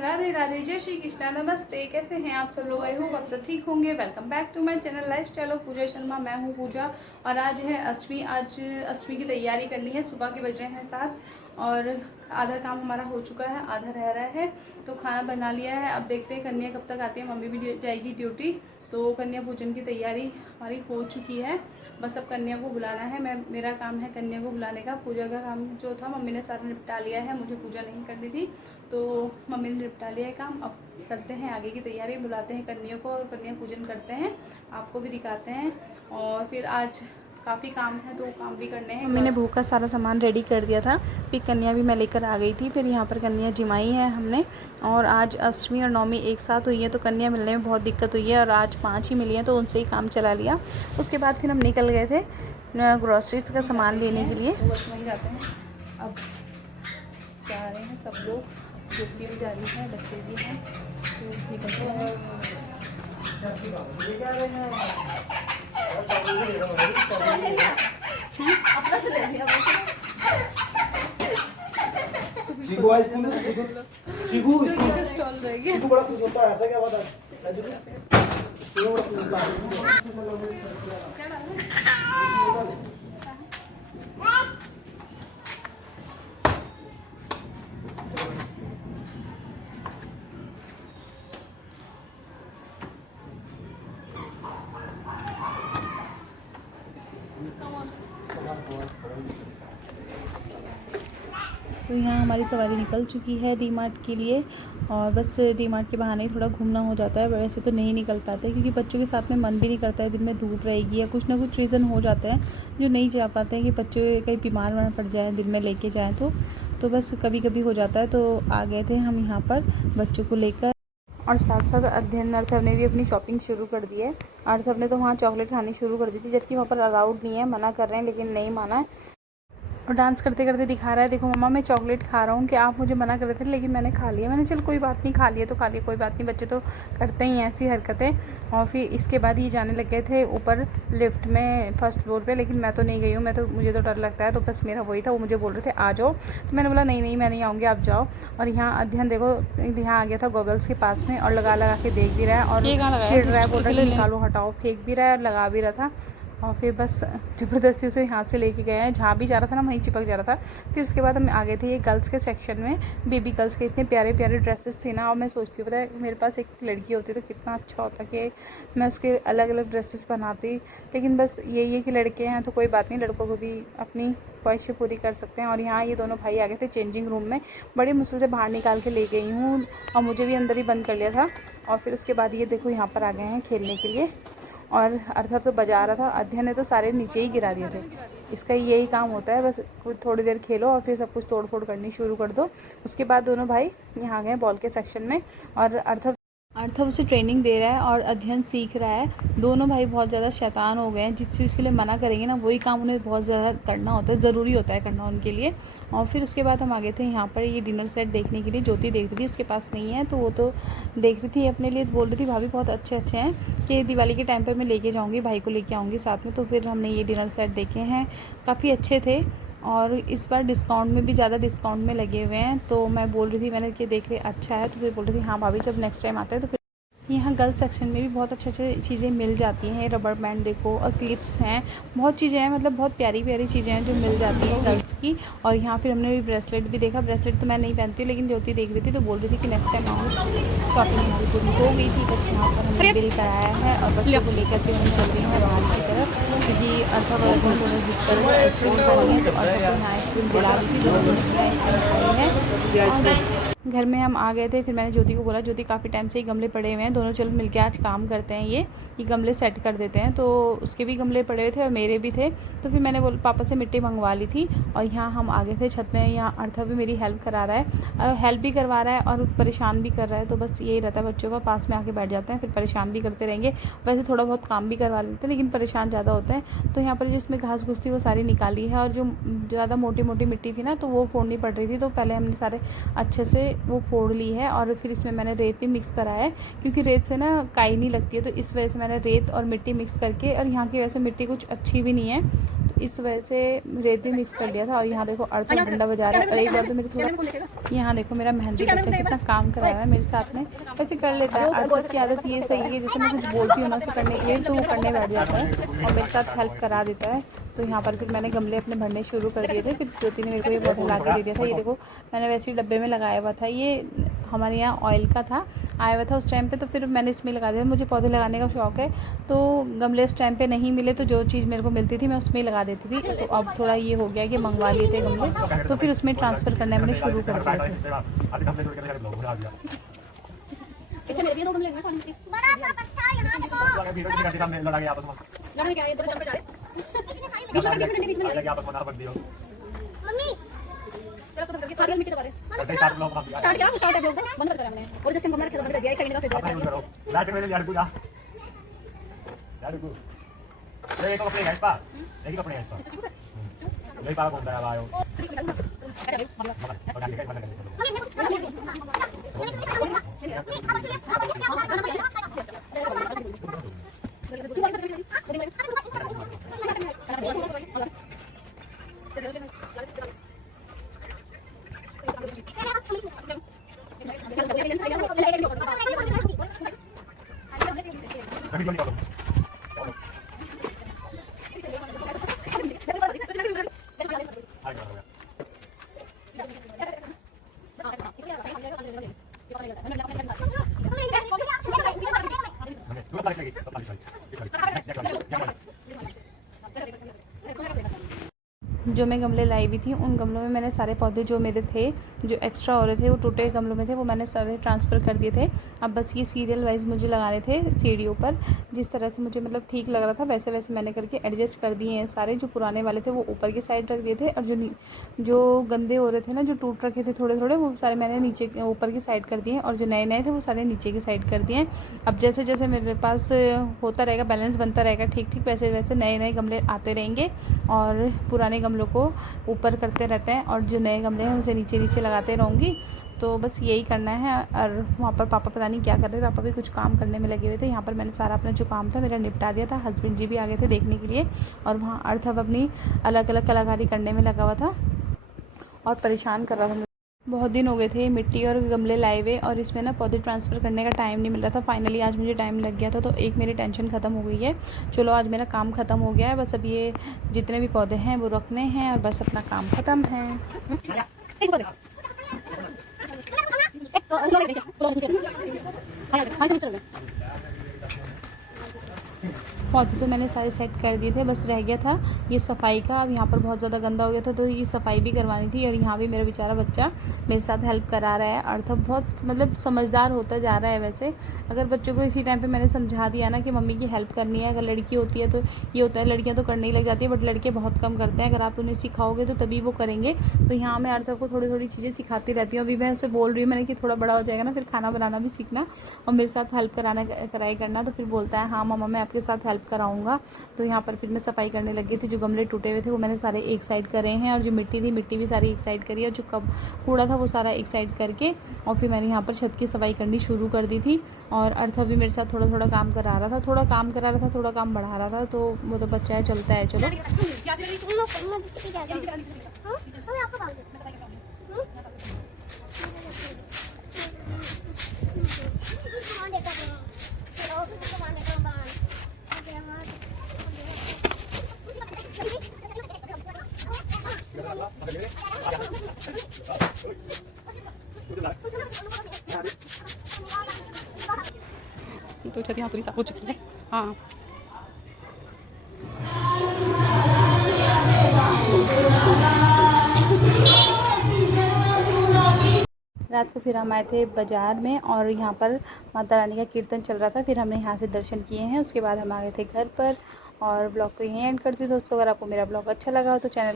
राधे राधे, जय श्री कृष्णा, नमस्ते। कैसे हैं आप सब लोग? आई होप आप सब ठीक होंगे। Welcome back to my channel lifestyle of Pooja Sharma. मैं हूं पूजा और आज है अष्टमी। आज अष्टमी की तैयारी करनी है। सुबह के बज रहे हैं 7 और आधा काम हमारा हो चुका है, आधा रह रहा है। तो खाना बना लिया है। अब देखते हैं कन्या कब तक आती है। मम्मी भी जाएगी ड्यूटी, तो कन्या पूजन की तैयारी हमारी हो चुकी है। बस अब कन्या को बुलाना है। मेरा काम है कन्या को बुलाने का। पूजा का काम जो था मम्मी ने सारा निपटा लिया है, मुझे पूजा नहीं करनी थी तो मम्मी ने निपटा लिया है काम। अब करते हैं आगे की तैयारी, बुलाते हैं कन्या को और कन्या पूजन करते हैं, आपको भी दिखाते हैं। और फिर आज काफ़ी काम है तो काम भी करने हैं। मम्मी ने भोग का सारा सामान रेडी कर दिया था, फिर कन्या भी मैं लेकर आ गई थी। फिर यहाँ पर कन्या जिमाई है हमने, और आज अष्टमी और नवमी एक साथ हुई है तो कन्या मिलने में बहुत दिक्कत हुई है और आज 5 ही मिली हैं तो उनसे ही काम चला लिया। उसके बाद फिर हम निकल गए थे ग्रॉसरीज का सामान लेने के लिए। बस वहीं जाते हैं। अब जा रहे हैं सब लोग, छुट्टी भी जा रही है, बच्चे भी हैं तो निकलते हैं। अपना तो ले लिया चीकू आइसक्रीम में तो चीकू स्टॉल रहेगी। चीकू बड़ा खुश होता है क्या बात है चीकू बड़ा खुश होता है। तो यहाँ हमारी सवारी निकल चुकी है डी मार्ट के लिए, और बस डी मार्ट के बहाने थोड़ा घूमना हो जाता है। वैसे तो नहीं निकल पाते क्योंकि बच्चों के साथ में मन भी नहीं करता है। दिन में धूप रहेगी या कुछ ना कुछ रीज़न हो जाता है जो नहीं जा पाते हैं कि बच्चे कहीं बीमार वार पड़ जाएँ, दिन में लेके जाएँ तो बस कभी कभी हो जाता है। तो आ गए थे हम यहाँ पर बच्चों को लेकर, और साथ साथ अध्ययन अर्थव ने भी अपनी शॉपिंग शुरू कर दी है। अर्थव ने तो वहाँ चॉकलेट खानी शुरू कर दी थी, जबकि वहाँ पर अलाउड नहीं है, मना कर रहे हैं लेकिन नहीं माना है। और डांस करते करते दिखा रहा है, देखो मम्मा मैं चॉकलेट खा रहा हूँ, कि आप मुझे मना कर रहे थे लेकिन मैंने खा लिया। मैंने चल कोई बात नहीं, खा लिया तो खा लिया, कोई बात नहीं, बच्चे तो करते ही हैं ऐसी हरकतें। और फिर इसके बाद ये जाने लग गए थे ऊपर लिफ्ट में फर्स्ट फ्लोर पे, लेकिन मैं तो नहीं गई हूँ, मुझे तो डर लगता है। तो बस मेरा वही था, वो मुझे बोल रहे थे आ जाओ, तो मैंने बोला नहीं मैं नहीं आऊँगी, आप जाओ। और यहाँ अध्ययन देखो यहाँ आ गया था गॉगल्स के पास में और लगा के देख भी रहा है और चिढ़ रहा है, बोल रहा है निकालो हटाओ, फेंक भी रहा है और लगा भी रहा था। और फिर बस ज़बरदस्ती उसे यहाँ से लेके गए हैं, जहाँ भी जा रहा था ना वहीं चिपक जा रहा था। फिर उसके बाद हम आ गए थे ये गर्ल्स के सेक्शन में। बेबी गर्ल्स के इतने प्यारे प्यारे ड्रेसेस थे ना, और मैं सोचती हूँ पता है मेरे पास एक लड़की होती तो कितना अच्छा होता कि मैं उसके अलग अलग ड्रेसेस बनाती। लेकिन बस यही है कि लड़के हैं तो कोई बात नहीं, लड़कों को भी अपनी ख्वाहिशें पूरी कर सकते हैं। और यहाँ ये दोनों भाई आ गए थे चेंजिंग रूम में, बड़ी मुश्किल से बाहर निकाल के ले गई हूँ और मुझे भी अंदर ही बंद कर लिया था। और फिर उसके बाद ये देखो यहाँ पर आ गए हैं खेलने के लिए, और अर्थव तो बजा रहा था, अध्ययन ने तो सारे नीचे ही गिरा दिए थे। इसका यही काम होता है, बस थोड़ी देर खेलो और फिर सब कुछ तोड़ फोड़ करनी शुरू कर दो। उसके बाद दोनों भाई यहाँ गए बॉल के सेक्शन में, और अर्थव उसे ट्रेनिंग दे रहा है और अध्ययन सीख रहा है। दोनों भाई बहुत ज़्यादा शैतान हो गए हैं, जिस चीज़ के लिए मना करेंगे ना वही काम उन्हें बहुत ज़्यादा करना होता है, ज़रूरी होता है करना उनके लिए। और फिर उसके बाद हम आ गए थे यहाँ पर ये डिनर सेट देखने के लिए। ज्योति देख रही थी, उसके पास नहीं है तो वो तो देख रही थी अपने लिए, बोल रही थी भाभी बहुत अच्छे अच्छे हैं कि दिवाली के टाइम पर मैं लेके जाऊँगी, भाई को लेके आऊँगी साथ में। तो फिर हमने ये डिनर सेट देखे हैं, काफ़ी अच्छे थे और इस बार डिस्काउंट में भी ज़्यादा डिस्काउंट में लगे हुए हैं। तो मैं बोल रही थी मैंने कि देख ले अच्छा है, तो फिर बोल रही थी हाँ भाभी जब नेक्स्ट टाइम आता है तो फिर यहाँ गर्ल्स सेक्शन में भी बहुत अच्छे चीज़ें मिल जाती हैं। रबर बैंड देखो और क्लिप्स हैं, बहुत चीज़ें हैं, मतलब बहुत प्यारी प्यारी चीज़ें हैं जो मिल जाती हैं गर्ल्स की। और यहाँ फिर हमने भी ब्रेसलेट भी देखा। ब्रेसलेट तो मैं नहीं पहनती हूँ लेकिन ज्योति देख रही थी तो बोल रही थी कि नेक्स्ट टाइम आऊँगी। शॉपिंग हमारी पूरी हो गई थी, बस यहाँ पर हमने बिल कराया है और बच्चों को लेकर फिर हम चल रही हैं बाहर की तरफ, क्योंकि अर्थव और अध्ययन दोनों जिद कर रहे हैं आइसक्रीम खानी है। तो अर्थव को यहाँ आइसक्रीम दिला दी थी, दोनों आइसक्रीम खाई है। घर में हम आ गए थे, फिर मैंने ज्योति को बोला ज्योति काफ़ी टाइम से ही गमले पड़े हुए हैं, दोनों चल मिलके आज काम करते हैं, ये गमले सेट कर देते हैं। तो उसके भी गमले पड़े हुए थे और मेरे भी थे, तो फिर मैंने पापा से मिट्टी मंगवा ली थी। और यहाँ हम आ गए थे छत में। यहाँ अर्थव भी मेरी हेल्प करा रहा है, हेल्प भी करवा रहा है और परेशान भी कर रहा है। तो बस यही रहता है बच्चों का, पास में आके बैठ जाते हैं फिर परेशान भी करते रहेंगे। वैसे थोड़ा बहुत काम भी करवा लेते हैं लेकिन परेशान ज़्यादा होते हैं। तो यहाँ पर जिसमें घास घुस थी वो सारी निकाली है, और जो ज़्यादा मोटी मोटी मिट्टी थी ना तो वो फोड़नी पड़ रही थी, तो पहले हमने सारे अच्छे से वो फोड़ ली है। और फिर इसमें मैंने रेत भी मिक्स कराया है, क्योंकि रेत से ना काई नहीं लगती है, तो इस वजह से मैंने रेत और मिट्टी मिक्स करके, और यहाँ की वैसे मिट्टी कुछ अच्छी भी नहीं है तो इस वजह से रेत भी मिक्स कर दिया था। और यहाँ देखो अर्थ डंडा बजा रहा है। और एक बार तो मेरे थोड़ा, यहाँ देखो मेरा मेहंदी बच्चा कितना काम करा रहा है मेरे साथ में। वैसे कर लेता है, अर्थ की आदत ये सही है, जैसे मैं कुछ बोलती हूँ ना उसे करने के लिए तो वो करने बैठ जाता है और मेरे साथ हेल्प करा देता है। तो यहाँ पर फिर मैंने गमले अपने भरने शुरू कर दिए थे। फिर ज्योति ने मेरे को ये बॉटल ला के दे दिया था। ये देखो मैंने वैसे ही डब्बे में लगाया हुआ था, ये हमारे यहाँ ऑयल का था, आया हुआ था उस टाइम पे, तो फिर मैंने इसमें लगा दिया। मुझे पौधे लगाने का शौक है, तो गमले उस टाइम पे नहीं मिले तो जो चीज़ मेरे को मिलती थी मैं उसमें ही लगा देती थी। तो अब थोड़ा ये हो गया कि मंगवा लिए थे गमले, तो फिर उसमें ट्रांसफ़र करने मैंने शुरू कर दिया था। जो मैं गमले लाई हुई थी उन गमलों में मैंने सारे पौधे जो मेरे थे, जो एक्स्ट्रा हो रहे थे, वो टूटे गमलों में थे, वो मैंने सारे ट्रांसफ़र कर दिए थे। अब बस ये सीरियल वाइज मुझे लगाने थे सीढ़ियों पर, जिस तरह से मुझे मतलब ठीक लग रहा था वैसे वैसे मैंने करके एडजस्ट कर दिए हैं सारे। जो पुराने वाले थे वो ऊपर की साइड रख दिए थे, और जो गंदे हो रहे थे ना, जो टूट रखे थे थोड़े थोड़े, वो सारे मैंने नीचे ऊपर की साइड कर दिए, और जो नए नए थे वो सारे नीचे की साइड कर दिए। अब जैसे जैसे मेरे पास होता रहेगा, बैलेंस बनता रहेगा ठीक ठीक, वैसे वैसे नए नए गमले आते रहेंगे और पुराने गमलों को ऊपर करते रहते हैं, और जो नए गमले हैं उसे नीचे नीचे लगाते रहूँगी। तो बस यही करना है। और वहाँ पर पापा पता नहीं क्या कर रहे थे, पापा भी कुछ काम करने में लगे हुए थे। यहाँ पर मैंने सारा अपना जो काम था मेरा निपटा दिया था। हस्बैंड जी भी आ गए थे देखने के लिए, और वहाँ अर्थ अब अपनी अलग अलग कलाकारी करने में लगा हुआ था और परेशान कर रहा था। बहुत दिन हो गए थे मिट्टी और गमले लाए हुए, और इसमें ना पौधे ट्रांसफ़र करने का टाइम नहीं मिल रहा था। फाइनली आज मुझे टाइम लग गया था, तो एक मेरी टेंशन ख़त्म हो गई है। चलो आज मेरा काम ख़त्म हो गया है, बस अब ये जितने भी पौधे हैं वो रखने हैं और बस अपना काम ख़त्म है। पौधे तो मैंने सारे सेट कर दिए थे, बस रह गया था ये सफाई का। अब यहाँ पर बहुत ज़्यादा गंदा हो गया था, तो ये सफाई भी करवानी थी। और यहाँ भी मेरा बेचारा बच्चा मेरे साथ हेल्प करा रहा है। अर्थ बहुत मतलब समझदार होता जा रहा है। वैसे अगर बच्चों को इसी टाइम पे मैंने समझा दिया ना कि मम्मी की हेल्प करनी है, अगर लड़की होती है तो ये होता है, लड़कियाँ तो करने ही लग जाती है, बट लड़के बहुत कम करते हैं। अगर आप उन्हें सिखाओगे तो तभी वो करेंगे। तो यहाँ मैं अर्थ को थोड़ी थोड़ी चीज़ें सिखाती रहती हूँ। अभी मैं उसे बोल रही हूँ मैंने कि थोड़ा बड़ा हो जाएगा ना फिर खाना बनाना भी सीखना और मेरे साथ हेल्प कराई करना। तो फिर बोलता है हाँ मम्मा मैं आपके साथ हेल्प कराऊँगा। तो यहाँ पर फिर मैं सफाई करने लगी थी। जो गमले टूटे हुए थे वो मैंने सारे एक साइड करे हैं, और जो मिट्टी थी मिट्टी भी सारी एक साइड करी, और जो कूड़ा था वो सारा एक साइड करके, और फिर मैंने यहाँ पर छत की सफाई करनी शुरू कर दी थी। और अर्थ भी मेरे साथ थोड़ा थोड़ा काम करा रहा था, थोड़ा काम करा रहा था, थोड़ा काम बढ़ा रहा था। तो वो तो बच्चा है, चलता है। चलो तो छत यहाँ पूरी साफ हो चुकी है। हाँ रात को फिर हम आए थे बाज़ार में, और यहाँ पर माता रानी का कीर्तन चल रहा था। फिर हमने यहाँ से दर्शन किए हैं, उसके बाद हम आ गए थे घर पर। और ब्लॉग को यहीं एंड करती हूँ दोस्तों। अगर आपको मेरा ब्लॉग अच्छा लगा हो तो चैनल